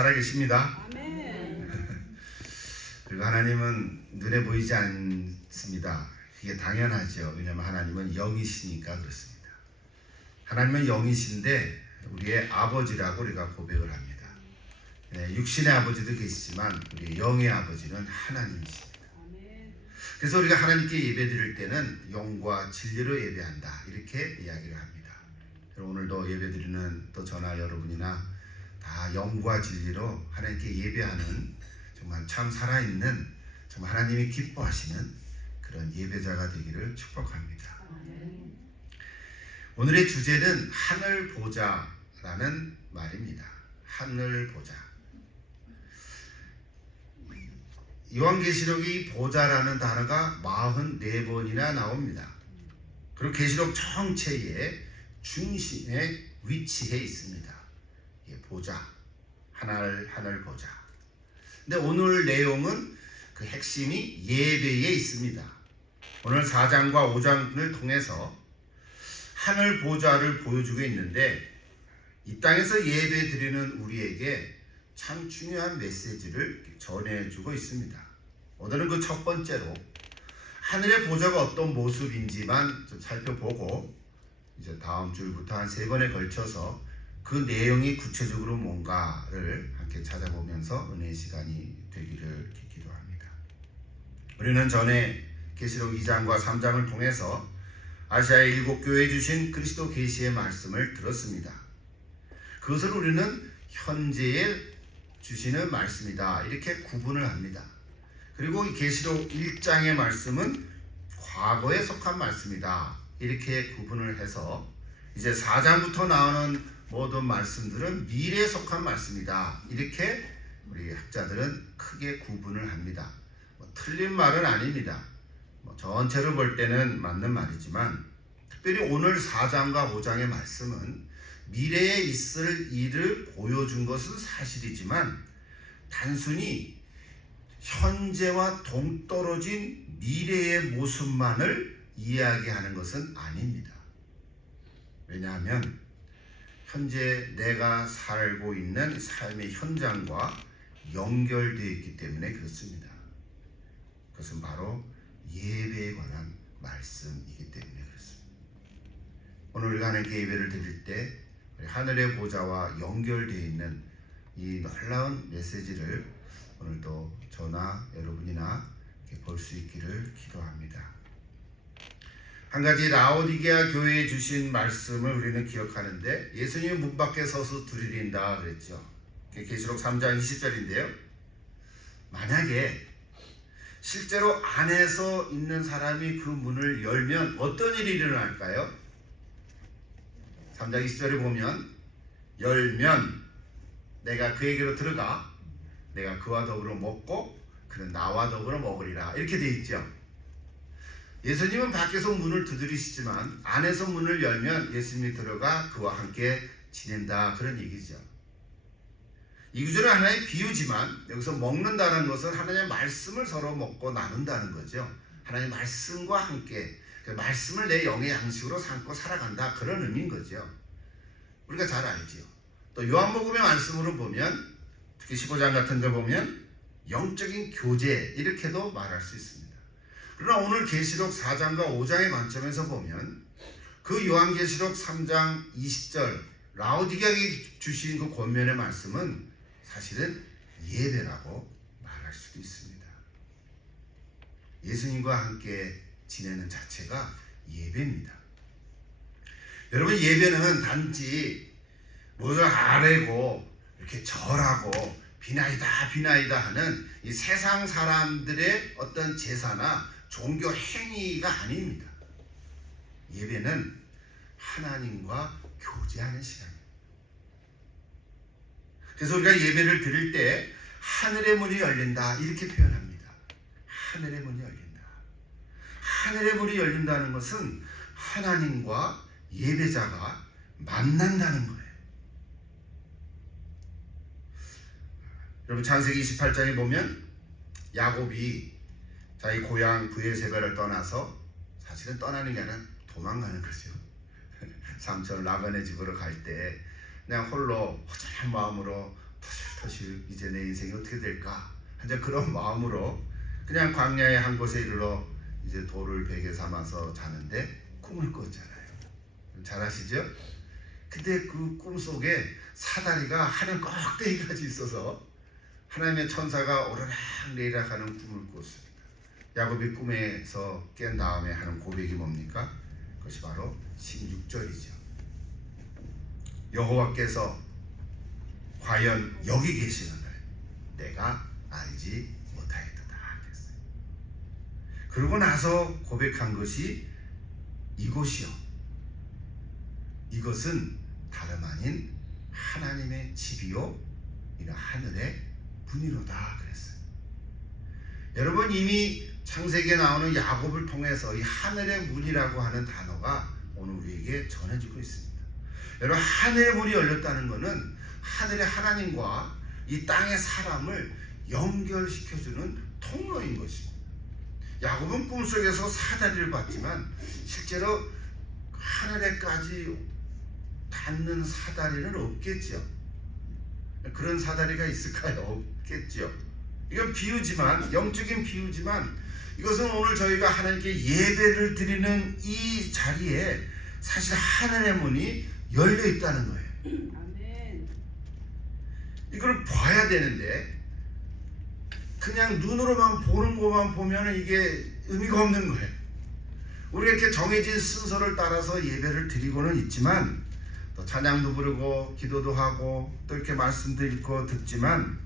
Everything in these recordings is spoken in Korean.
살아계십니다. 아멘. 그리고 하나님은 눈에 보이지 않습니다. 그게 당연하죠. 왜냐하면 하나님은 영이시니까 그렇습니다. 하나님은 영이신데 우리의 아버지라고 우리가 고백을 합니다. 육신의 아버지도 계시지만 우리의 영의 아버지는 하나님이십니다. 그래서 우리가 하나님께 예배드릴 때는 영과 진리로 예배한다, 이렇게 이야기를 합니다. 오늘도 예배드리는 또 저나 여러분이나 다 영과 진리로 하나님께 예배하는 정말 참 살아있는, 정말 하나님이 기뻐하시는 그런 예배자가 되기를 축복합니다. 오늘의 주제는 하늘 보자라는 말입니다. 하늘 보자. 요한계시록이 보자라는 단어가 44번이나 나옵니다. 그리고 계시록 전체의 중심에 위치해 있습니다. 보자, 하늘 보자. 근데 오늘 내용은 그 핵심이 예배에 있습니다. 오늘 4장과 5장을 통해서 하늘 보자를 보여주고 있는데, 이 땅에서 예배 드리는 우리에게 참 중요한 메시지를 전해주고 있습니다. 오늘은 그 첫 번째로 하늘의 보좌가 어떤 모습인지만 좀 살펴보고, 이제 다음 주부터 한 3번에 걸쳐서 그 내용이 구체적으로 뭔가를 함께 찾아보면서 은혜의 시간이 되기를 기도합니다. 우리는 전에 계시록 2장과 3장을 통해서 아시아의 7교회에 주신 그리스도 계시의 말씀을 들었습니다. 그것을 우리는 현재에 주시는 말씀이다, 이렇게 구분을 합니다. 그리고 이 계시록 1장의 말씀은 과거에 속한 말씀이다, 이렇게 구분을 해서 이제 4장부터 나오는 모든 말씀들은 미래에 속한 말씀이다, 이렇게 우리 학자들은 크게 구분을 합니다. 틀린 말은 아닙니다. 전체로 볼 때는 맞는 말이지만, 특별히 오늘 4장과 5장의 말씀은 미래에 있을 일을 보여준 것은 사실이지만, 단순히 현재와 동떨어진 미래의 모습만을 이야기하는 것은 아닙니다. 왜냐하면 현재 내가 살고 있는 삶의 현장과 연결되어 있기 때문에 그렇습니다. 그것은 바로 예배에 관한 말씀이기 때문에 그렇습니다. 오늘 우리가 하나님께 예배를 드릴 때 하늘의 보좌와 연결되어 있는 이 놀라운 메시지를 오늘도 저나 여러분이나 볼 수 있기를 기도합니다. 한 가지 라오디게아 교회에 주신 말씀을 우리는 기억하는데, 예수님이 문 밖에 서서 두드린다 그랬죠. 계시록 3장 20절인데요. 만약에 실제로 안에서 있는 사람이 그 문을 열면 어떤 일이 일어날까요? 3장 20절에 보면, 열면 내가 그에게로 들어가 내가 그와 더불어 먹고 그는 나와 더불어 먹으리라, 이렇게 되어 있죠. 예수님은 밖에서 문을 두드리시지만 안에서 문을 열면 예수님이 들어가 그와 함께 지낸다, 그런 얘기죠. 이 구절은 하나의 비유지만 여기서 먹는다는 것은 하나님의 말씀을 서로 먹고 나눈다는 거죠. 하나님의 말씀과 함께 그 말씀을 내 영의 양식으로 삼고 살아간다, 그런 의미인 거죠. 우리가 잘 알지요. 또 요한복음의 말씀으로 보면, 특히 15장 같은 데 보면 영적인 교제, 이렇게도 말할 수 있습니다. 그러나 오늘 계시록 4장과 5장의 관점에서 보면 그 요한계시록 3장 20절 라오디게아에 주신 그 권면의 말씀은 사실은 예배라고 말할 수도 있습니다. 예수님과 함께 지내는 자체가 예배입니다. 여러분, 예배는 단지 무엇을 아뢰고 이렇게 절하고 비나이다 하는 이 세상 사람들의 어떤 제사나 종교 행위가 아닙니다. 예배는 하나님과 교제하는 시간입니다. 그래서 우리가 예배를 드릴 때 하늘의 문이 열린다, 이렇게 표현합니다. 하늘의 문이 열린다. 하늘의 문이 열린다는 것은 하나님과 예배자가 만난다는 거예요. 여러분, 창세기 28장에 보면 야곱이 자기 고향 브에세바를 떠나서, 사실은 떠나는 게 아니라 도망가는 거죠. 삼촌 라반의 집으로 갈 때 그냥 홀로 허전한 마음으로 사실 이제 내 인생이 어떻게 될까? 이제 그런 마음으로 그냥 광야의 한 곳에 이르러 이제 돌을 베개 삼아서 자는데 꿈을 꿨잖아요. 잘 아시죠? 근데 그 꿈속에 사다리가 하늘 꼭대기까지 있어서 하나님의 천사가 오르락내리락 하는 꿈을 꿨습니다. 야곱이 꿈에서 깬 다음에 하는 고백이 뭡니까? 그것이 바로 16절이죠. 여호와께서 과연 여기 계시는을 내가 알지 못하였도다 그랬어요. 그러고 나서 고백한 것이 이곳이요, 이것은 다름 아닌 하나님의 집이요 이는 하늘의 문이로다 그랬어요. 여러분, 이미 창세기에 나오는 야곱을 통해서 이 하늘의 문이라고 하는 단어가 오늘 우리에게 전해지고 있습니다. 여러분, 하늘의 문이 열렸다는 것은 하늘의 하나님과 이 땅의 사람을 연결시켜주는 통로인 것입니다. 야곱은 꿈속에서 사다리를 봤지만 실제로 하늘에까지 닿는 사다리는 없겠죠. 그런 사다리가 있을까요? 없겠죠. 이건 비유지만, 영적인 비유지만, 이것은 오늘 저희가 하나님께 예배를 드리는 이 자리에 사실 하늘의 문이 열려 있다는 거예요. 아멘. 이걸 봐야 되는데 그냥 눈으로만 보는 것만 보면 이게 의미가 없는 거예요. 우리가 이렇게 정해진 순서를 따라서 예배를 드리고는 있지만, 또 찬양도 부르고 기도도 하고 또 이렇게 말씀도 읽고 듣지만,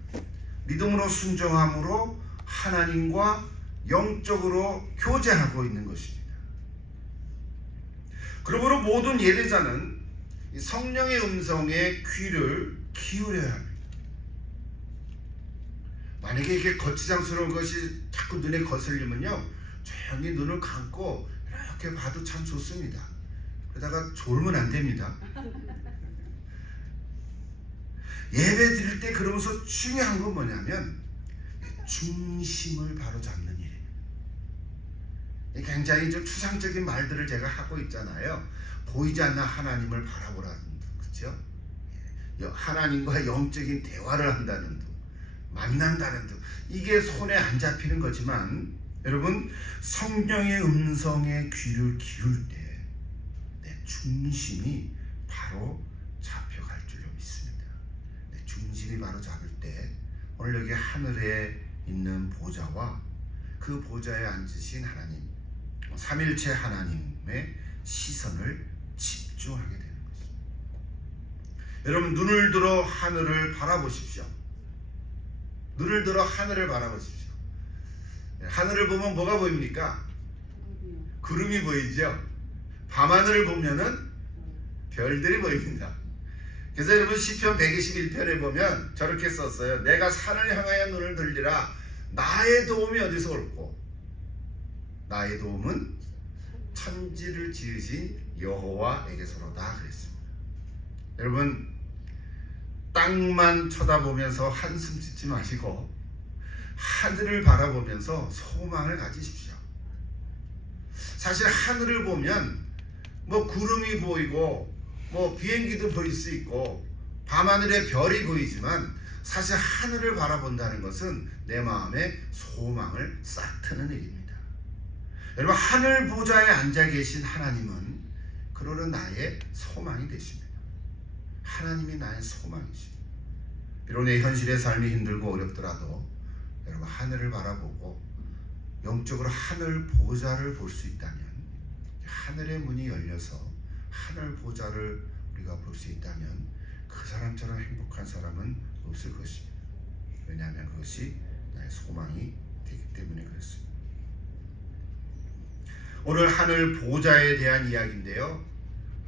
믿음으로 순종함으로 하나님과 영적으로 교제하고 있는 것입니다. 그러므로 모든 예배자는 성령의 음성에 귀를 기울여야 합니다. 만약에 이렇게 거치장스러운 것이 자꾸 눈에 거슬리면요, 조용히 눈을 감고 이렇게 봐도 참 좋습니다. 그러다가 졸으면 안 됩니다. 예배 드릴 때 그러면서 중요한 건 뭐냐면 중심을 바로 잡는 일입니다. 굉장히 좀 추상적인 말들을 제가 하고 있잖아요. 보이지 않는 하나님을 바라보라는 둥, 그렇죠? 하나님과 영적인 대화를 한다는 둥, 만난다는 둥, 이게 손에 안 잡히는 거지만, 여러분, 성령의 음성에 귀를 기울 때 내 중심이 바로 잡혀갈 줄로 믿습니다. 내 중심이 바로 잡을 때 오늘 여기 하늘에 있는 보좌와 그 보좌에 앉으신 하나님, 삼일체 하나님의 시선을 집중하게 되는 것입니다. 여러분, 눈을 들어 하늘을 바라보십시오. 눈을 들어 하늘을 바라보십시오. 하늘을 보면 뭐가 보입니까? 구름이 보이죠? 밤하늘을 보면은 별들이 보입니다. 그래서 여러분, 시편 121편에 보면 저렇게 썼어요. 내가 산을 향하여 눈을 들리라. 나의 도움이 어디서 올꼬? 나의 도움은 천지를 지으신 여호와에게서로다 그랬습니다. 여러분, 땅만 쳐다보면서 한숨 짓지 마시고 하늘을 바라보면서 소망을 가지십시오. 사실 하늘을 보면 뭐 구름이 보이고 뭐 비행기도 보일 수 있고 밤하늘에 별이 보이지만, 사실 하늘을 바라본다는 것은 내 마음에 소망을 싹 트는 일입니다. 여러분, 하늘 보좌에 앉아 계신 하나님은 그러는 나의 소망이 되십니다. 하나님이 나의 소망이십니다. 비록 내 현실의 삶이 힘들고 어렵더라도 여러분, 하늘을 바라보고 영적으로 하늘 보좌를 볼 수 있다면, 하늘의 문이 열려서 하늘 보좌를 우리가 볼 수 있다면 그 사람처럼 행복한 사람은 없을 것입니다. 왜냐하면 그것이 나의 소망이 되기 때문에 그렇습니다. 오늘 하늘 보좌에 대한 이야기인데요,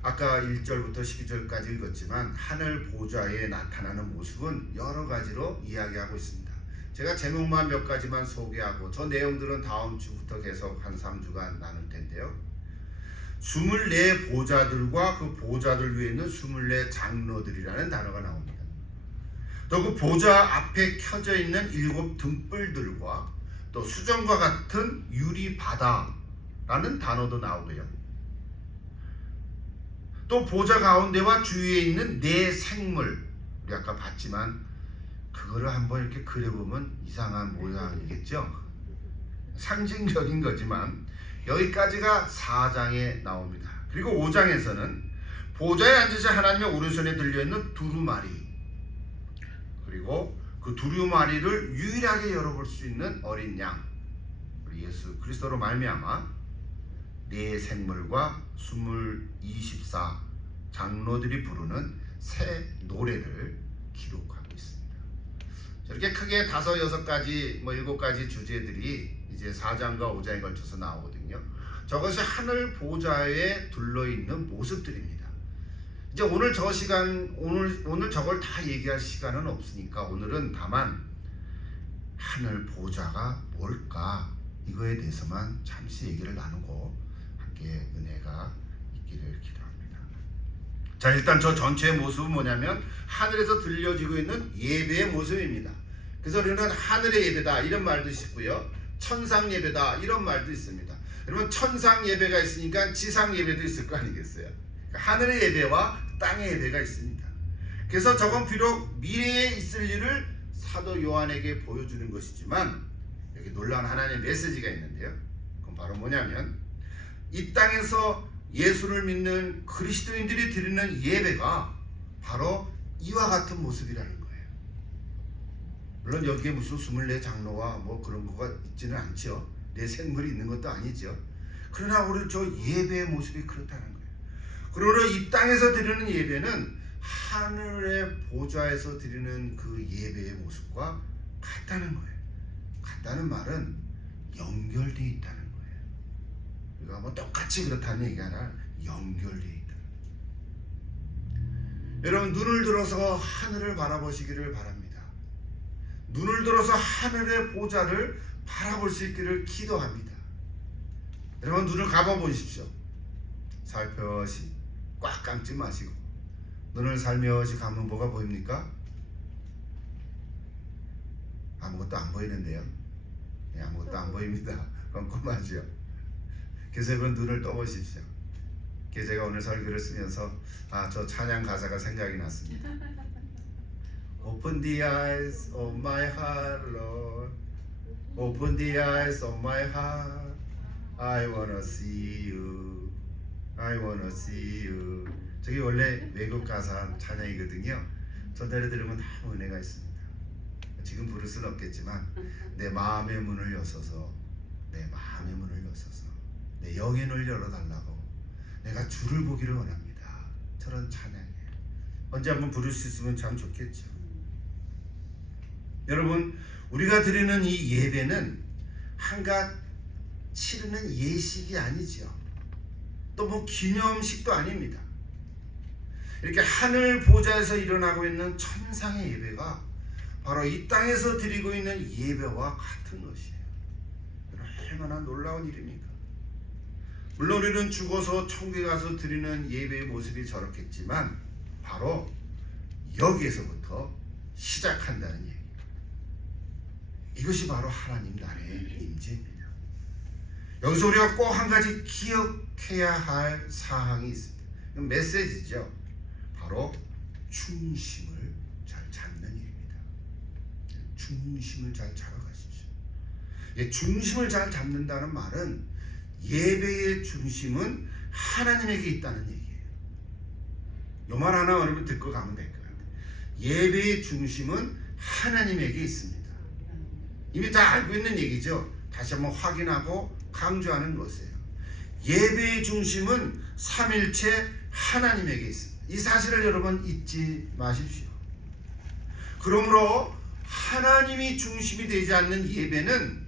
아까 1절부터 12절까지 읽었지만 하늘 보좌에 나타나는 모습은 여러 가지로 이야기하고 있습니다. 제가 제목만 몇 가지만 소개하고 저 내용들은 다음 주부터 계속 한 3주간 나눌 텐데요, 24 보좌들과 그 보좌들 위에 있는 24 장로들이라는 단어가 나옵니다. 또 그 보좌 앞에 켜져 있는 7 등불들과 또 수정과 같은 유리 바다라는 단어도 나오고요, 또 보좌 가운데와 주위에 있는 4 생물, 우리 아까 봤지만 그거를 한번 이렇게 그려보면 이상한 모양이겠죠. 상징적인 거지만 여기까지가 4장에 나옵니다. 그리고 5장에서는 보좌에 앉으신 하나님의 오른손에 들려있는 두루마리, 그리고 그 두루마리를 유일하게 열어볼 수 있는 어린 양, 우리 예수 그리스도로 말미암아 네 생물과 24 장로들이 부르는 새 노래를 기록하고 있습니다. 이렇게 크게 5, 6가지, 7가지 주제들이 이제 4장과 5장에 걸쳐서 나오거든요. 저것이 하늘 보좌에 둘러있는 모습들입니다. 이제 오늘 저 시간, 오늘 저걸 다 얘기할 시간은 없으니까 오늘은 다만 하늘 보좌가 뭘까, 이거에 대해서만 잠시 얘기를 나누고 함께 은혜가 있기를 기도합니다. 자, 일단 저 전체의 모습은 뭐냐면 하늘에서 들려지고 있는 예배의 모습입니다. 그래서 우리는 하늘의 예배다 이런 말도 있고요, 천상 예배다 이런 말도 있습니다. 여러분, 천상 예배가 있으니까 지상 예배도 있을 거 아니겠어요? 하늘의 예배와 땅의 예배가 있습니다. 그래서 저건 비록 미래에 있을 일을 사도 요한에게 보여주는 것이지만 여기 놀라운 하나님의 메시지가 있는데요. 그건 바로 뭐냐면 이 땅에서 예수를 믿는 그리스도인들이 드리는 예배가 바로 이와 같은 모습이라는 거예요. 물론 여기에 무슨 24 장로와 뭐 그런 거가 있지는 않죠. 내 생물이 있는 것도 아니죠. 그러나 우리 저 예배의 모습이 그렇다는 거예요. 그러나 이 땅에서 드리는 예배는 하늘의 보좌에서 드리는 그 예배의 모습과 같다는 거예요. 같다는 말은 연결되어 있다는 거예요. 우리가 뭐 똑같이 그렇다는 얘기가 아니라 연결되어 있다. 여러분, 눈을 들어서 하늘을 바라보시기를 바랍니다. 눈을 들어서 하늘의 보좌를 바라볼 수 있기를 기도합니다. 여러분, 눈을 감아 보십시오. 살펴시 꽉 감지 마시고 눈을 살며시 감으면 뭐가 보입니까? 아무것도 안 보이는데요. 네, 아무것도 안 보입니다. 껌껌하죠. 그래서 여러분, 눈을 떠보십시오. 그래서 제가 오늘 설교를 쓰면서 저 찬양 가사가 생각이 났습니다. Open the eyes of my heart, Lord. Open the eyes of my heart. I wanna see you. I wanna see you. 저게 원래 외국 가사 찬양이거든요. 저 노래 들으면 아무 은혜가 있습니다. 지금 부를 수는 없겠지만 내 마음의 문을 여서서, 내 마음의 문을 여서서 내 영의 눈을 열어달라고 내가 주를 보기를 원합니다. 저런 찬양이에요. 언제 한번 부를 수 있으면 참 좋겠죠. 여러분, 우리가 드리는 이 예배는 한갓 치르는 예식이 아니죠. 또 뭐 기념식도 아닙니다. 이렇게 하늘 보좌에서 일어나고 있는 천상의 예배가 바로 이 땅에서 드리고 있는 예배와 같은 것이에요. 얼마나 놀라운 일입니까? 물론 우리는 죽어서 천국에 가서 드리는 예배의 모습이 저렇겠지만 바로 여기에서부터 시작한다는 얘기예요. 이것이 바로 하나님 나라의 임재입니다. 여기서 우리가 꼭 한 가지 기억해야 할 사항이 있습니다. 메시지죠. 바로 중심을 잘 잡는 일입니다. 중심을 잘 잡아가십시오. 중심을 잘 잡는다는 말은 예배의 중심은 하나님에게 있다는 얘기예요. 요 말 하나 여러분 듣고 가면 될 것 같아요. 예배의 중심은 하나님에게 있습니다. 이미 다 알고 있는 얘기죠. 다시 한번 확인하고 강조하는 것이에요. 예배의 중심은 삼일체 하나님에게 있습니다. 이 사실을 여러분 잊지 마십시오. 그러므로 하나님이 중심이 되지 않는 예배는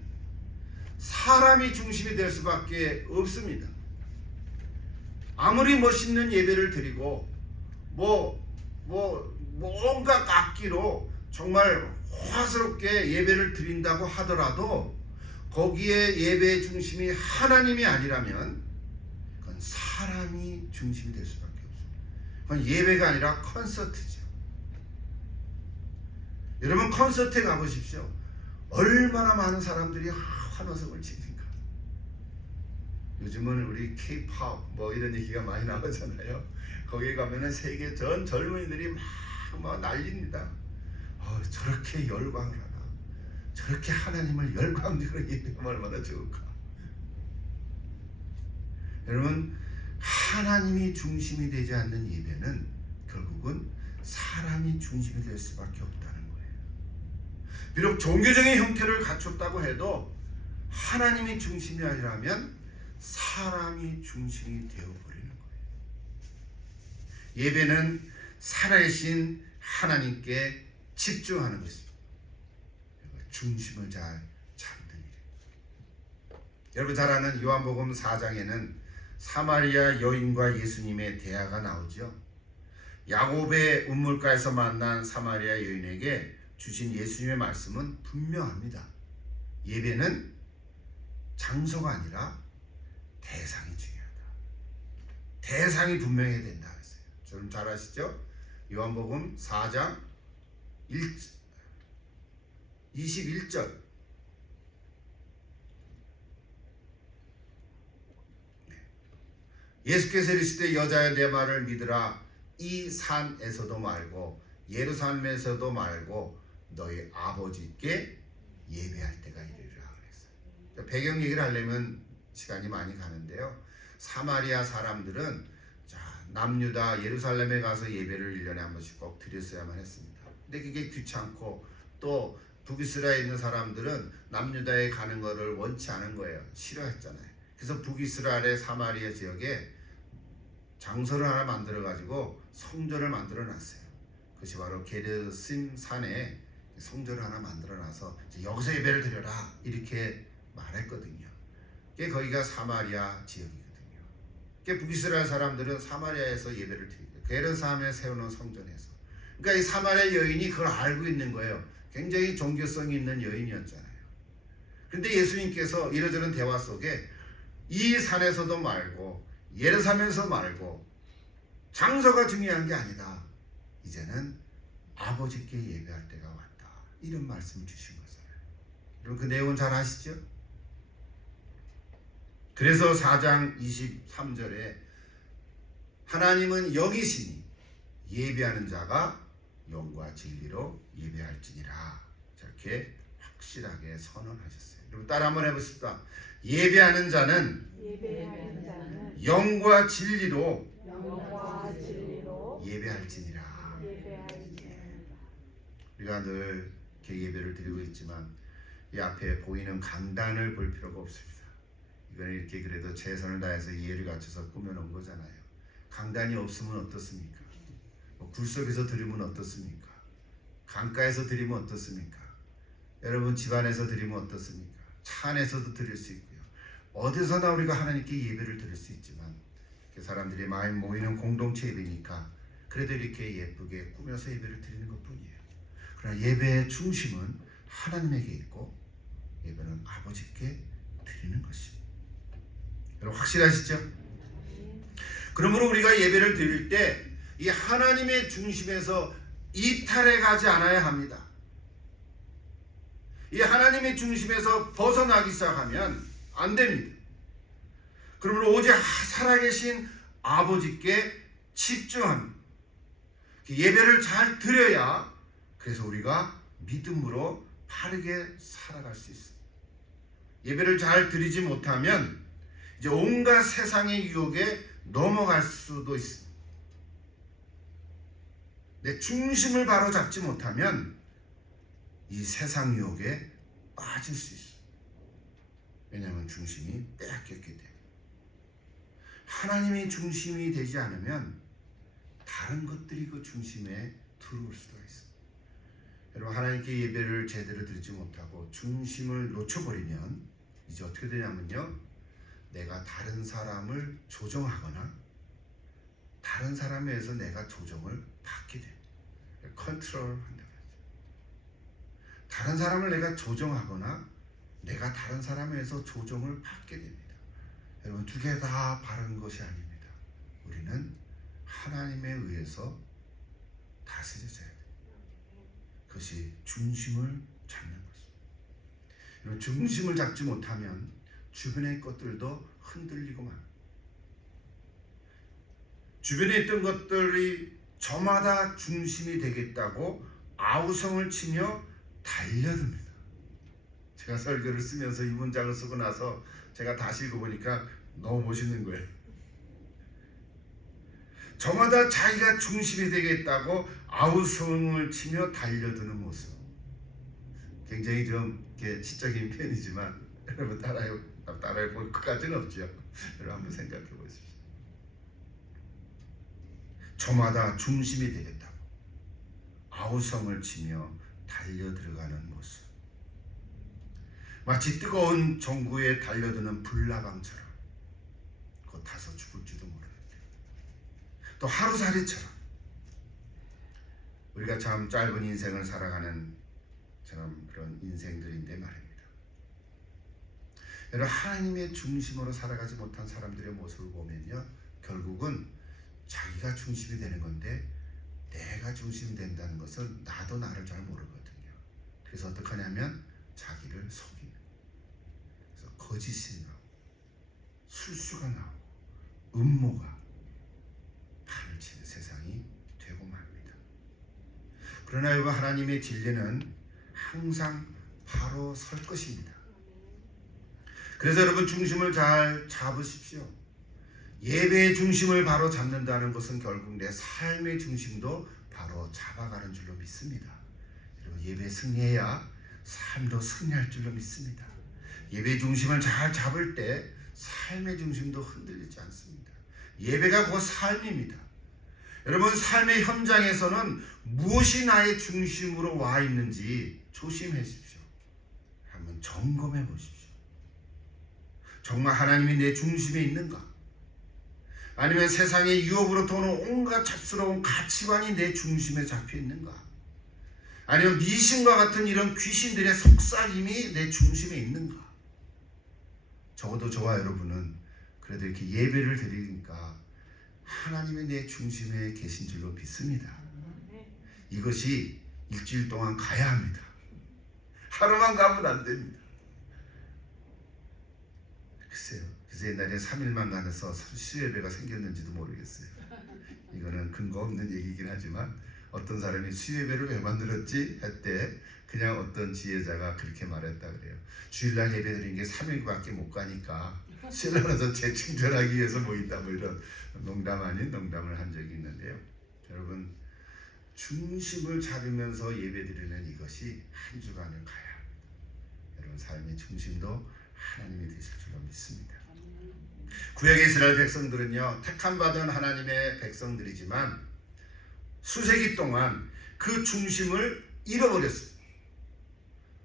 사람이 중심이 될 수밖에 없습니다. 아무리 멋있는 예배를 드리고 뭔가 악기로 정말 화스럽게 예배를 드린다고 하더라도 거기에 예배의 중심이 하나님이 아니라면 그건 사람이 중심이 될 수밖에 없습니다. 그건 예배가 아니라 콘서트죠. 여러분, 콘서트에 가보십시오. 얼마나 많은 사람들이 환호성을 치니까. 요즘은 우리 K-pop 뭐 이런 얘기가 많이 나오잖아요. 거기에 가면은 세계 전 젊은이들이 막 난립니다. 저렇게 열광을 하나, 저렇게 하나님을 열광적으로 예배하면 얼마나 좋을까. 여러분, 하나님이 중심이 되지 않는 예배는 결국은 사람이 중심이 될 수밖에 없다는 거예요. 비록 종교적인 형태를 갖췄다고 해도 하나님이 중심이 아니라면 사람이 중심이 되어버리는 거예요. 예배는 살아계신 하나님께 집중하는 것입니다. 중심을 잘 잡는 일이에요. 여러분 잘 아는 요한복음 4장에는 사마리아 여인과 예수님의 대화가 나오죠. 야곱의 우물가에서 만난 사마리아 여인에게 주신 예수님의 말씀은 분명합니다. 예배는 장소가 아니라 대상이 중요하다. 대상이 분명해야 된다 그랬어요. 여러분 잘 아시죠? 요한복음 4장 21절. 예수께서 이르시되 여자여 내 말을 믿으라. 이 산에서도 말고 예루살렘에서도 말고 너희 아버지께 예배할 때가 이르리라 그랬어요. 배경 얘기를 하려면 시간이 많이 가는데요. 사마리아 사람들은 남유다 예루살렘에 가서 예배를 1년에 한 번씩 꼭 드렸어야만 했습니다. 근데 그게 귀찮고 또 북이스라엘에 있는 사람들은 남유다에 가는 것을 원치 않은 거예요. 싫어했잖아요. 그래서 북이스라엘의 사마리아 지역에 장소를 하나 만들어 가지고 성전을 만들어 놨어요. 그것이 바로 게르심 산에 성전을 하나 만들어 놔서 여기서 예배를 드려라 이렇게 말했거든요. 그게 거기가 사마리아 지역이거든요. 그게 북이스라엘 사람들은 사마리아에서 예배를 드립니다. 게르삼에 세우는 성전에서. 그러니까 이 사마리아 여인이 그걸 알고 있는 거예요. 굉장히 종교성이 있는 여인이었잖아요. 그런데 예수님께서 이러저런 대화 속에 이 산에서도 말고 예루살렘에서 말고 장소가 중요한 게 아니다. 이제는 아버지께 예배할 때가 왔다. 이런 말씀을 주신 거잖아요. 여러분 그 내용은 잘 아시죠? 그래서 4장 23절에 하나님은 여기시니 예배하는 자가 영과 진리로 예배할지니라. 저렇게 확실하게 선언하셨어요. 여러분 따라 한번 해보십시다. 예배하는 자는 영과 진리로 예배할지니라. 우리가 늘 이렇게 예배를 드리고 있지만 이 앞에 보이는 강단을 볼 필요가 없습니다. 이거는 이렇게 그래도 최선을 다해서 예를 갖춰서 꾸며놓은 거잖아요. 강단이 없으면 어떻습니까? 굴속에서 드리면 어떻습니까? 강가에서 드리면 어떻습니까? 여러분 집안에서 드리면 어떻습니까? 차 안에서도 드릴 수 있고요. 어디서나 우리가 하나님께 예배를 드릴 수 있지만 사람들이 많이 모이는 공동체 예배니까 그래도 이렇게 예쁘게 꾸며서 예배를 드리는 것뿐이에요. 그러나 예배의 중심은 하나님에게 있고 예배는 아버지께 드리는 것입니다. 여러분 확실하시죠? 그러므로 우리가 예배를 드릴 때 이 하나님의 중심에서 이탈해 가지 않아야 합니다. 이 하나님의 중심에서 벗어나기 시작하면 안 됩니다. 그러므로 오직 살아계신 아버지께 집중합니다. 예배를 잘 드려야 그래서 우리가 믿음으로 바르게 살아갈 수 있습니다. 예배를 잘 드리지 못하면 이제 온갖 세상의 유혹에 넘어갈 수도 있습니다. 내 중심을 바로 잡지 못하면 이 세상 유혹에 빠질 수 있어요. 왜냐하면 중심이 빼앗겼기 때문에. 하나님이 중심이 되지 않으면 다른 것들이 그 중심에 들어올 수가 있어요. 여러분 하나님께 예배를 제대로 드리지 못하고 중심을 놓쳐버리면 이제 어떻게 되냐면요. 내가 다른 사람을 조정하거나 다른 사람에 의해서 내가 조정을 받게 돼요. 컨트롤한다. 다른 사람을 내가 조정하거나 내가 다른 사람에 의해서 조정을 받게 됩니다. 여러분 두 개 다 바른 것이 아닙니다. 우리는 하나님에 의해서 다스려져야 돼요. 그것이 중심을 잡는 것입니다. 여러분 중심을 잡지 못하면 주변의 것들도 흔들리고 말. 주변에 있던 것들이 저마다 중심이 되겠다고 아우성을 치며 달려듭니다. 제가 설교를 쓰면서 이 문장을 쓰고 나서 제가 다시 읽어보니까 너무 멋있는 거예요. 저마다 자기가 중심이 되겠다고 아우성을 치며 달려드는 모습. 굉장히 좀 시적인 표현이지만 여러분 따라해 볼 것까지는 없죠. 여러분 한번 생각해 보십시오. 저마다 중심이 되겠다고 아우성을 치며 달려 들어가는 모습. 마치 뜨거운 전구에 달려드는 불나방처럼 곧 타서 죽을지도 모르는데, 또 하루살이처럼 우리가 참 짧은 인생을 살아가는 그런 인생들인데 말입니다. 여러분, 하나님의 중심으로 살아가지 못한 사람들의 모습을 보면요, 결국은 자기가 중심이 되는 건데, 내가 중심이 된다는 것은 나도 나를 잘 모르거든요. 그래서 어떻게 하냐면 자기를 속이고, 그래서 거짓이 나오고 술수가 나오고 음모가 판을 치는 세상이 되고 맙니다. 그러나 여러분, 하나님의 진리는 항상 바로 설 것입니다. 그래서 여러분, 중심을 잘 잡으십시오. 예배의 중심을 바로 잡는다는 것은 결국 내 삶의 중심도 바로 잡아가는 줄로 믿습니다. 여러분, 예배 승리해야 삶도 승리할 줄로 믿습니다. 예배의 중심을 잘 잡을 때 삶의 중심도 흔들리지 않습니다. 예배가 곧 삶입니다. 여러분, 삶의 현장에서는 무엇이 나의 중심으로 와 있는지 조심하십시오. 한번 점검해 보십시오. 정말 하나님이 내 중심에 있는가? 아니면 세상의 유혹으로부터 오는 온갖 잡스러운 가치관이 내 중심에 잡혀 있는가? 아니면 미신과 같은 이런 귀신들의 속삭임이 내 중심에 있는가? 적어도 저와 여러분은 그래도 이렇게 예배를 드리니까 하나님이 내 중심에 계신 줄로 믿습니다. 이것이 일주일 동안 가야 합니다. 하루만 가면 안 됩니다. 글쎄요, 그래서 옛날에 3일만 가면서 수예배가 생겼는지도 모르겠어요. 이거는 근거 없는 얘기긴 하지만 어떤 사람이 수예배를 왜 만들었지? 했대 그냥 어떤 지혜자가 그렇게 말했다 그래요. 주일날 예배 드리는 게 3일밖에 못 가니까 신랑에서 재충전하기 위해서 모인다, 뭐 이런 농담 아닌 농담을 한 적이 있는데요. 여러분, 중심을 잡으면서 예배 드리는 이것이 한 주간을 가야 합니다. 여러분, 삶의 중심도 하나님이 되실 줄로 믿습니다. 구약 이스라엘 백성들은요, 택함받은 하나님의 백성들이지만 수세기 동안 그 중심을 잃어버렸어요.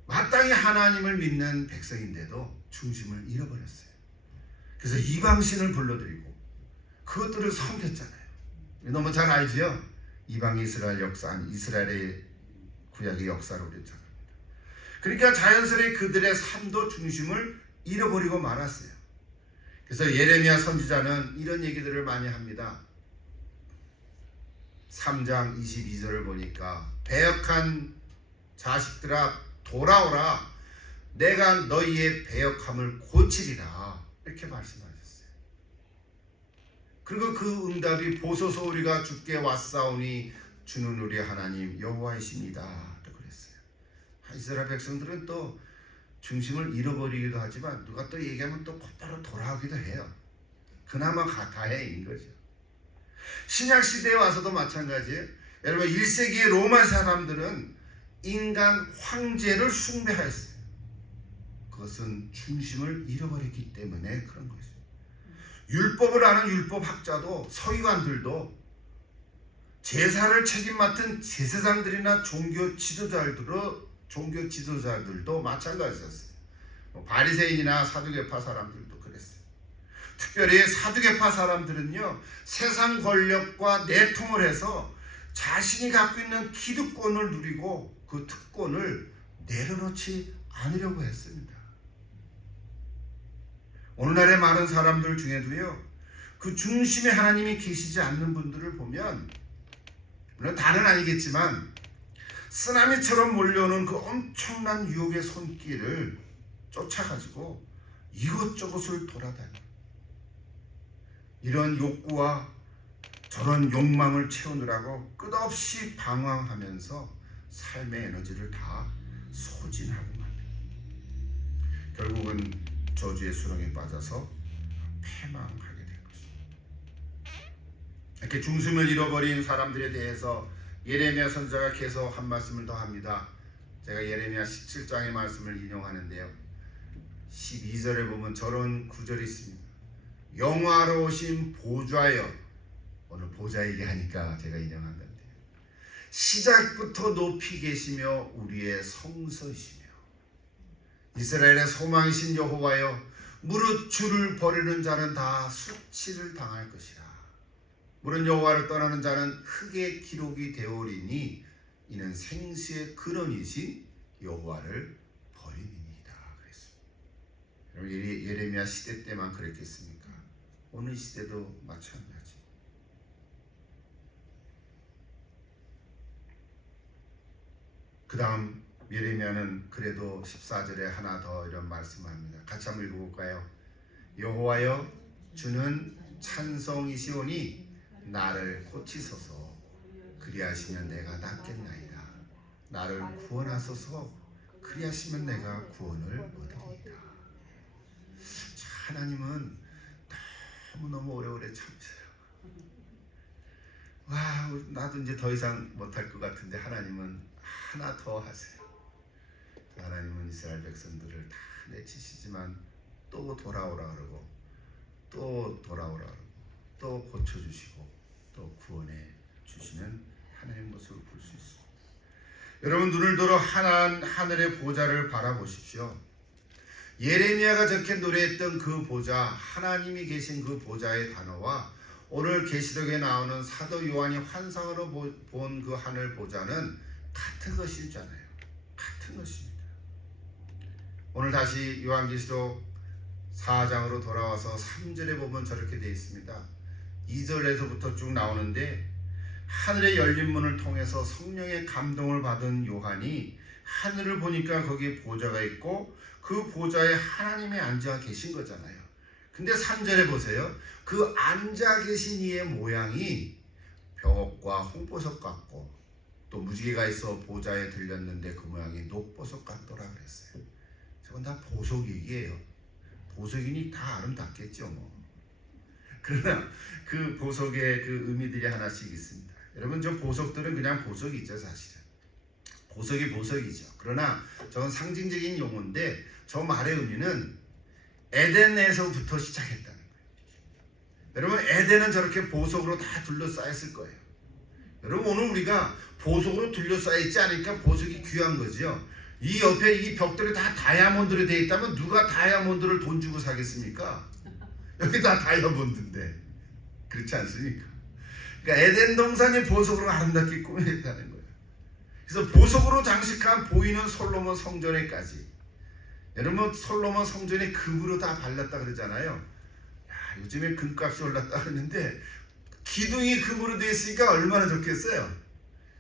마땅히 하나님을 믿는 백성인데도 중심을 잃어버렸어요. 그래서 이방신을 불러들이고 그것들을 섬겼잖아요. 너무 잘 알지요? 이방 이스라엘 역사, 이스라엘의 구약의 역사로 그랬잖아요. 그러니까 자연스레 그들의 삶도 중심을 잃어버리고 말았어요. 그래서 예레미야 선지자는 이런 얘기들을 많이 합니다. 3장 22절을 보니까 배역한 자식들아 돌아오라, 내가 너희의 배역함을 고치리라, 이렇게 말씀하셨어요. 그리고 그 응답이 보소서 우리가 주께 왔사오니 주는 우리 하나님 여호와이십니다, 또 그랬어요. 이스라엘 백성들은 또 중심을 잃어버리기도 하지만 누가 또 얘기하면 또 곧바로 돌아오기도 해요. 그나마 다행인 거죠. 신약시대에 와서도 마찬가지예요. 여러분, 1세기의 로마 사람들은 인간 황제를 숭배하였어요. 그것은 중심을 잃어버렸기 때문에 그런 거죠. 율법을 아는 율법학자도 서기관들도 제사를 책임 맡은 제사장들이나 종교 지도자들도 마찬가지였어요. 바리새인이나 사두개파 사람들도 그랬어요. 특별히 사두개파 사람들은요, 세상 권력과 내통을 해서 자신이 갖고 있는 기득권을 누리고 그 특권을 내려놓지 않으려고 했습니다. 오늘날의 많은 사람들 중에도요, 그 중심에 하나님이 계시지 않는 분들을 보면, 물론 다는 아니겠지만 쓰나미처럼 몰려오는 그 엄청난 유혹의 손길을 쫓아가지고 이것저것을 돌아다녀 이런 욕구와 저런 욕망을 채우느라고 끝없이 방황하면서 삶의 에너지를 다 소진하고 맙니다. 결국은 저주의 수렁에 빠져서 패망하게 된 것입니다. 이렇게 중심을 잃어버린 사람들에 대해서 예레미야 선지자가 계속 한 말씀을 더 합니다. 제가 예레미야 17장의 말씀을 인용하는데요. 12절에 보면 저런 구절이 있습니다. 영화로우신 보좌여, 오늘 보좌 얘기하니까 제가 인용한 건데, 시작부터 높이 계시며 우리의 성소이시며 이스라엘의 소망이신 여호와여, 무릇 주를 버리는 자는 다 수치를 당할 것이라. 무릇 여호와를 떠나는 자는 흙의 기록이 되오리니 이는 생수의 근원이신 여호와를 버리니이다. 그랬습니다. 예레미야 시대 때만 그랬겠습니까? 오늘 시대도 마찬가지. 그 다음 예레미야는 그래도 14절에 하나 더 이런 말씀을 합니다. 같이 한번 읽어볼까요? 여호와여, 주는 찬송이시오니 나를 고치소서. 그리하시면 내가 낫겠나이다. 나를 구원하소서. 그리하시면 내가 구원을 얻으리이다. 하나님은 너무너무 오래오래 참으세요. 와, 나도 이제 더 이상 못할 것 같은데 하나님은 하나 더 하세요. 하나님은 이스라엘 백성들을 다 내치시지만 또 돌아오라 그러고, 또 돌아오라 그러고, 또 고쳐주시고, 또 구원해 주시는 하나님의 모습을 볼 수 있습니다. 여러분, 눈을 들어 하늘의 보좌를 바라보십시오. 예레미야가 저렇게 노래했던 그 보좌, 하나님이 계신 그 보좌의 단어와 오늘 계시록에 나오는 사도 요한이 환상으로 본 그 하늘 보좌는 같은 것이잖아요. 같은 것입니다. 오늘 다시 요한계시록 4장으로 돌아와서 3절에 보면 저렇게 되어 있습니다. 2절에서부터 쭉 나오는데, 하늘의 열린 문을 통해서 성령의 감동을 받은 요한이 하늘을 보니까 거기에 보좌가 있고 그 보좌에 하나님이 앉아 계신 거잖아요. 근데 3절에 보세요. 그 앉아 계신 이의 모양이 벽옥과 홍보석 같고, 또 무지개가 있어 보좌에 들렸는데 그 모양이 녹보석 같더라 그랬어요. 저건 다 보석 얘기예요. 보석이니 다 아름답겠죠 뭐. 그러나 그 보석의 그 의미들이 하나씩 있습니다. 여러분, 저 보석들은 그냥 보석이죠. 사실은 보석이 보석이죠. 그러나 저건 상징적인 용어인데 저 말의 의미는 에덴에서부터 시작했다는 거예요. 여러분, 에덴은 저렇게 보석으로 다 둘러싸였을 거예요. 여러분, 오늘 우리가 보석으로 둘러싸여 있지 않으니까 보석이 귀한 거죠. 이 옆에 이 벽돌이 다 다이아몬드로 되어 있다면 누가 다이아몬드를 돈 주고 사겠습니까? 여기 다 다이아몬드인데. 그렇지 않습니까? 그러니까 에덴 동산이 보석으로 아름답게 꾸며졌다는 거예요. 그래서 보석으로 장식한 보이는 솔로몬 성전에까지, 여러분, 솔로몬 성전에 금으로 다 발랐다 그러잖아요. 야, 요즘에 금값이 올랐다 그러는데 기둥이 금으로 되어 있으니까 얼마나 좋겠어요.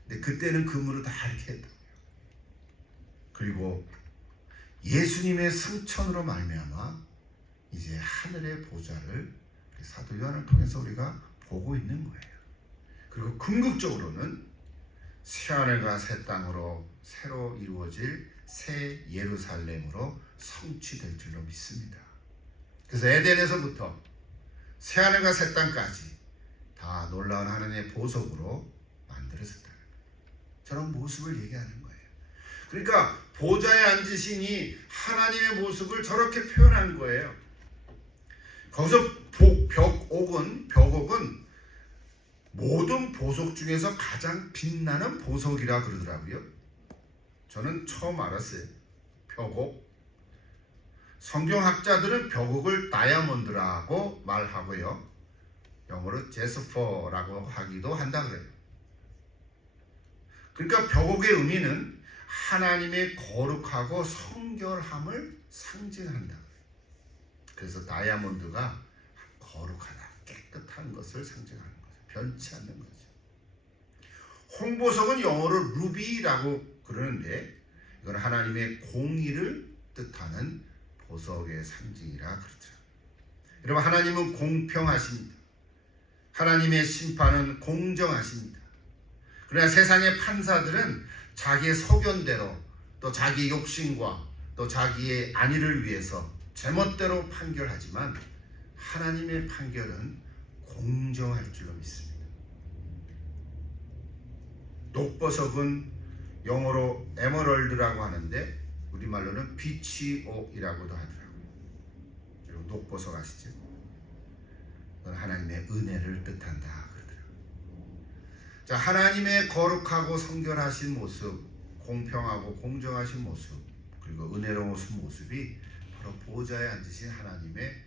근데 그때는 금으로 다 이렇게 했다고요. 그리고 예수님의 승천으로 말미암아 이제 하늘의 보좌를 사도 요한을 통해서 우리가 보고 있는 거예요. 그리고 궁극적으로는 새하늘과 새 땅으로 새로 이루어질 새 예루살렘으로 성취될 줄로 믿습니다. 그래서 에덴에서부터 새하늘과 새 땅까지 다 놀라운 하나님의 보석으로 만들어졌다는 거예요. 저런 모습을 얘기하는 거예요. 그러니까 보좌에 앉으신 이 하나님의 모습을 저렇게 표현한 거예요. 거기서 벽옥은 모든 보석 중에서 가장 빛나는 보석이라 그러더라고요. 저는 처음 알았어요. 벽옥. 성경학자들은 벽옥을 다이아몬드라고 말하고요, 영어로 제스퍼라고 하기도 한다 그래요. 그러니까 벽옥의 의미는 하나님의 거룩하고 성결함을 상징한다. 그래서 다이아몬드가 거룩하다, 깨끗한 것을 상징하는 거죠. 변치 않는 거죠. 홍보석은 영어로 루비라고 그러는데 이건 하나님의 공의를 뜻하는 보석의 상징이라 그렇죠. 여러분, 하나님은 공평하십니다. 하나님의 심판은 공정하십니다. 그러나 세상의 판사들은 자기의 소견대로 또 자기의 욕심과 또 자기의 안위를 위해서 제멋대로 판결하지만 하나님의 판결은 공정할 줄로 믿습니다. 녹보석은 영어로 에메랄드라고 하는데 우리말로는 비치옥이라고도 하더라고요. 여러분 녹보석 아시죠? 그건 하나님의 은혜를 뜻한다 그러더라고요. 자, 하나님의 거룩하고 성결하신 모습, 공평하고 공정하신 모습, 그리고 은혜로우신 모습이 바로 보좌에 앉으신 하나님의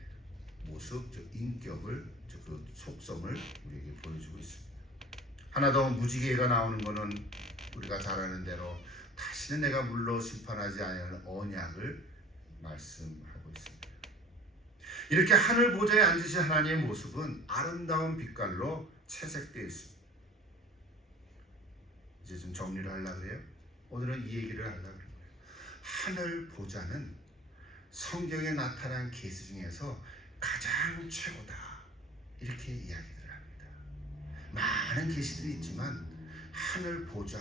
모습, 즉 인격을, 즉 그 속성을 우리에게 보여주고 있습니다. 하나 더 무지개가 나오는 것은 우리가 잘 아는 대로 다시는 내가 물로 심판하지 않을 언약을 말씀하고 있습니다. 이렇게 하늘 보좌에 앉으신 하나님의 모습은 아름다운 빛깔로 채색되어 있습니다. 이제 좀 정리를 하려고 해요. 오늘은 이 얘기를 하려고 해요. 하늘 보좌는 성경에 나타난 계시 중에서 가장 최고다, 이렇게 이야기를 합니다. 많은 계시들이 있지만 하늘 보좌,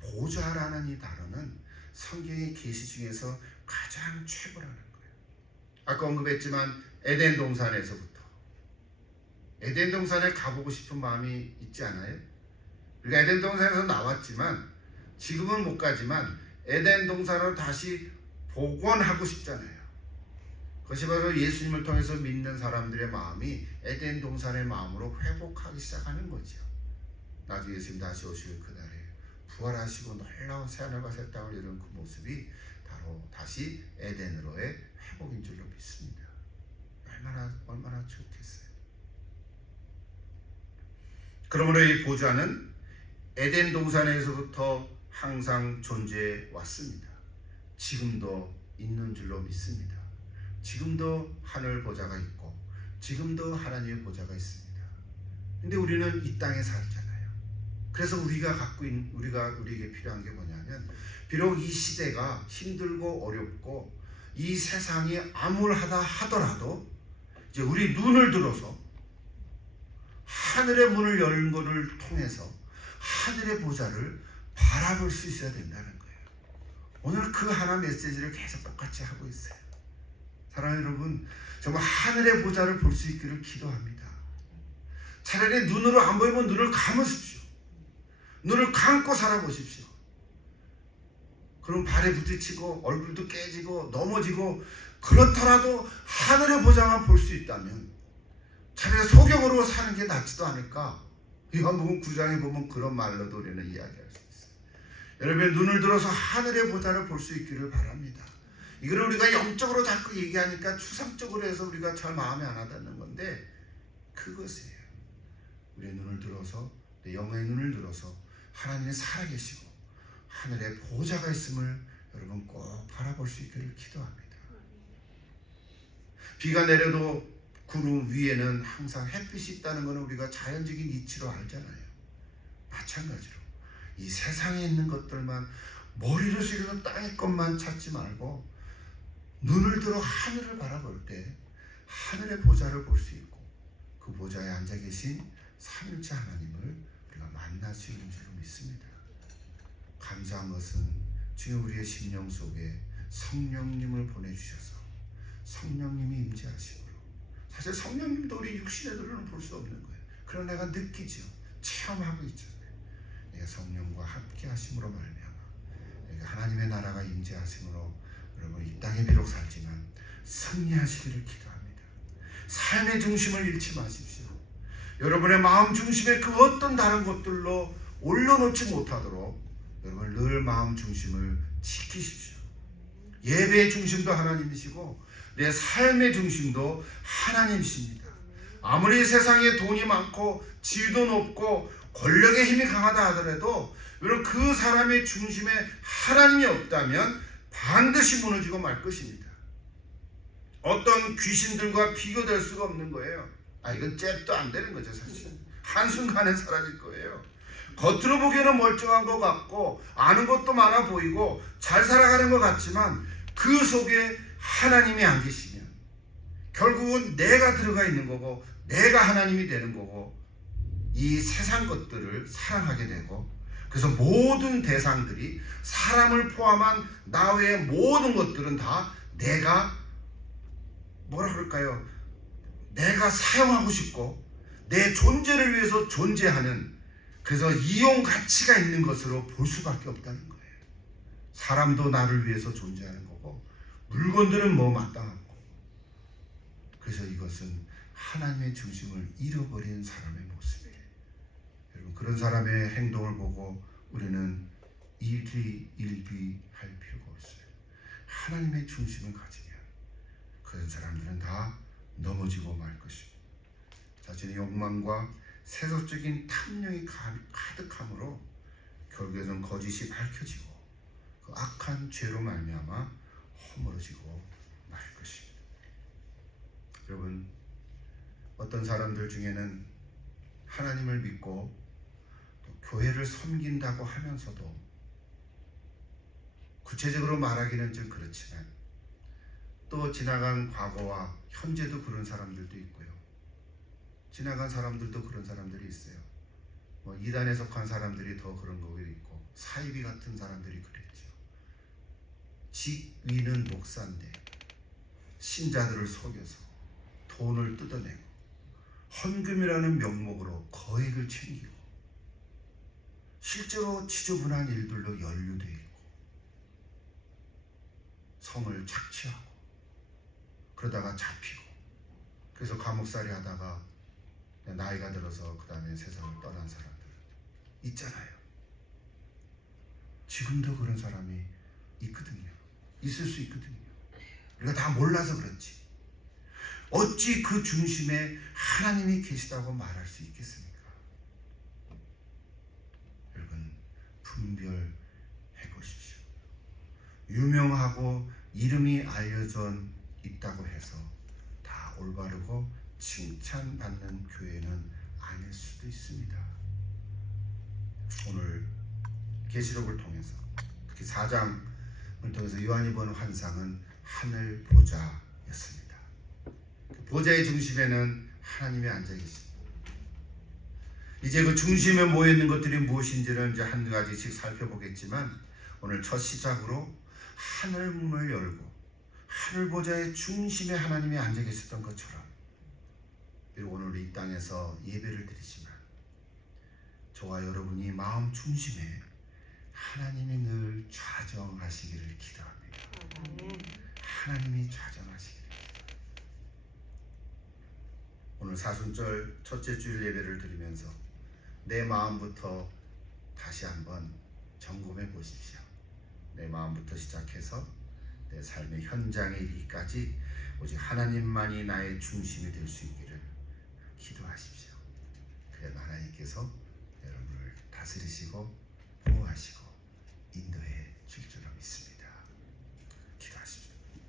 보좌라는 이 단어는 성경의 계시 중에서 가장 최고라는 거예요. 아까 언급했지만 에덴 동산에서부터 에덴 동산에 가보고 싶은 마음이 있지 않아요? 우리가 에덴 동산에서 나왔지만 지금은 못 가지만 에덴 동산으로 다시 복원하고 싶잖아요. 그것이 바로 예수님을 통해서 믿는 사람들의 마음이 에덴 동산의 마음으로 회복하기 시작하는 거죠. 나중에 예수님 다시 오실 그날에 부활하시고 놀라운 새하늘과 새 땅을 이룬 그 모습이 바로 다시 에덴으로의 회복인 줄로 믿습니다. 얼마나 좋겠어요. 그러므로 이 보좌는 에덴 동산에서부터 항상 존재해 왔습니다. 지금도 있는 줄로 믿습니다. 지금도 하늘 보좌가 있고 지금도 하나님의 보좌가 있습니다. 근데 우리는 이 땅에 살잖아요. 그래서 우리에게 필요한 게 뭐냐면, 비록 이 시대가 힘들고 어렵고 이 세상이 암울하다 하더라도 이제 우리 눈을 들어서 하늘의 문을 여는 것을 통해서 하늘의 보좌를 바라볼 수 있어야 된다는 거예요. 오늘 그 하나 메시지를 계속 똑같이 하고 있어요. 사랑하는 여러분, 정말 하늘의 보좌를 볼 수 있기를 기도합니다. 차라리 눈으로 안 보이면 눈을 감으십시오. 눈을 감고 살아보십시오. 그럼 발에 부딪히고 얼굴도 깨지고 넘어지고 그렇더라도 하늘의 보좌만 볼 수 있다면 차라리 소경으로 사는 게 낫지도 않을까? 요한복음 9장에 보면 그런 말로도 우리는 이야기할 수 있어요. 여러분, 눈을 들어서 하늘의 보좌를 볼 수 있기를 바랍니다. 이걸 우리가 영적으로 자꾸 얘기하니까 추상적으로 해서 우리가 잘 마음에 안 와닿는 건데 그것이에요. 우리의 눈을 들어서, 내 영의 눈을 들어서 하나님이 살아계시고 하늘에 보좌가 있음을 여러분 꼭 바라볼 수 있기를 기도합니다. 비가 내려도 구름 위에는 항상 햇빛이 있다는 것은 우리가 자연적인 이치로 알잖아요. 마찬가지로 이 세상에 있는 것들만 머리로 숙여서 땅의 것만 찾지 말고 눈을 들어 하늘을 바라볼 때 하늘의 보좌를 볼 수 있고 그 보좌에 앉아 계신 삼위일체 하나님을 우리가 만날 수 있는 줄로 믿습니다. 감사한 것은 지금 우리의 심령 속에 성령님을 보내주셔서 성령님이 임재하심으로, 사실 성령님도 우리 육신의 눈으로는 볼 수 없는 거예요. 그러나 내가 느끼죠. 체험하고 있잖아요. 내가 성령과 함께 하심으로 말미암아 내가 하나님의 나라가 임재하심으로 여러분 이 땅에 비록 살지만 승리하시기를 기도합니다. 삶의 중심을 잃지 마십시오. 여러분의 마음 중심에 그 어떤 다른 것들로 올려놓지 못하도록 여러분 늘 마음 중심을 지키십시오. 예배의 중심도 하나님이시고 내 삶의 중심도 하나님이십니다. 아무리 세상에 돈이 많고 지위도 높고 권력의 힘이 강하다 하더라도 여러분 그 사람의 중심에 하나님이 없다면 반드시 무너지고 말 것입니다. 어떤 귀신들과 비교될 수가 없는 거예요. 이건 잽도 안 되는 거죠. 사실 한순간에 사라질 거예요. 겉으로 보기에는 멀쩡한 것 같고 아는 것도 많아 보이고 잘 살아가는 것 같지만 그 속에 하나님이 안 계시면 결국은 내가 들어가 있는 거고 내가 하나님이 되는 거고 이 세상 것들을 사랑하게 되고 그 그래서 모든 대상들이 사람을 포함한 나 외의 모든 것들은 다 내가 뭐라 그럴까요? 내가 사용하고 싶고 내 존재를 위해서 존재하는, 그래서 이용 가치가 있는 것으로 볼 수밖에 없다는 거예요. 사람도 나를 위해서 존재하는 거고 물건들은 뭐 마땅하고. 그래서 이것은 하나님의 중심을 잃어버린 사람의 모습이에요. 여러분, 그런 사람의 행동을 보고 우리는 일비할 필요가 없어요. 하나님의 중심을 가지면 그런 사람들은 다 넘어지고 말 것입니다. 자신의 욕망과 세속적인 탐욕이 가득함으로 결국에는 거짓이 밝혀지고 그 악한 죄로 말미암아 허물어지고 말 것입니다. 여러분, 어떤 사람들 중에는 하나님을 믿고 또 교회를 섬긴다고 하면서도, 구체적으로 말하기는 좀 그렇지만 또 지나간 과거와 현재도 그런 사람들도 있고요. 지나간 사람들도 그런 사람들이 있어요. 뭐 이단에 속한 사람들이 더 그런 거도 있고, 사이비 같은 사람들이 그랬죠. 직위는 목사인데 신자들을 속여서 돈을 뜯어내고 헌금이라는 명목으로 거액을 챙기고 실제로 지저분한 일들로 연루되어 있고 성을 착취하고 그러다가 잡히고, 그래서 감옥살이 하다가 나이가 들어서 그 다음에 세상을 떠난 사람들 있잖아요. 지금도 그런 사람이 있거든요. 있을 수 있거든요. 우리가 다 몰라서 그렇지. 어찌 그 중심에 하나님이 계시다고 말할 수 있겠습니까? 여러분, 분별해 보십시오. 유명하고 이름이 알려져 있다고 해서 다 올바르고 칭찬받는 교회는 아닐 수도 있습니다. 오늘 계시록을 통해서, 특히 4장을 통해서 요한이 본 환상은 하늘 보좌였습니다. 그 보좌의 중심에는 하나님이 앉아 계십니다. 이제 그 중심에 모여 있는 것들이 무엇인지는 이제 한 가지씩 살펴보겠지만, 오늘 첫 시작으로 하늘 문을 열고 하늘 보좌의 중심에 하나님이 앉아 계셨던 것처럼, 오늘 이 땅에서 예배를 드리지만 저와 여러분이 마음 중심에 하나님이 늘 좌정하시기를 기도합니다. 하나님이 좌정하시기를. 오늘 사순절 첫째 주일 예배를 드리면서 내 마음부터 다시 한번 점검해 보십시오. 내 마음부터 시작해서 내 삶의 현장에 이르기까지 오직 하나님만이 나의 중심이 될 수 있기를 기도하십시오. 그래야 하나님께서 여러분을 다스리시고 보호하시고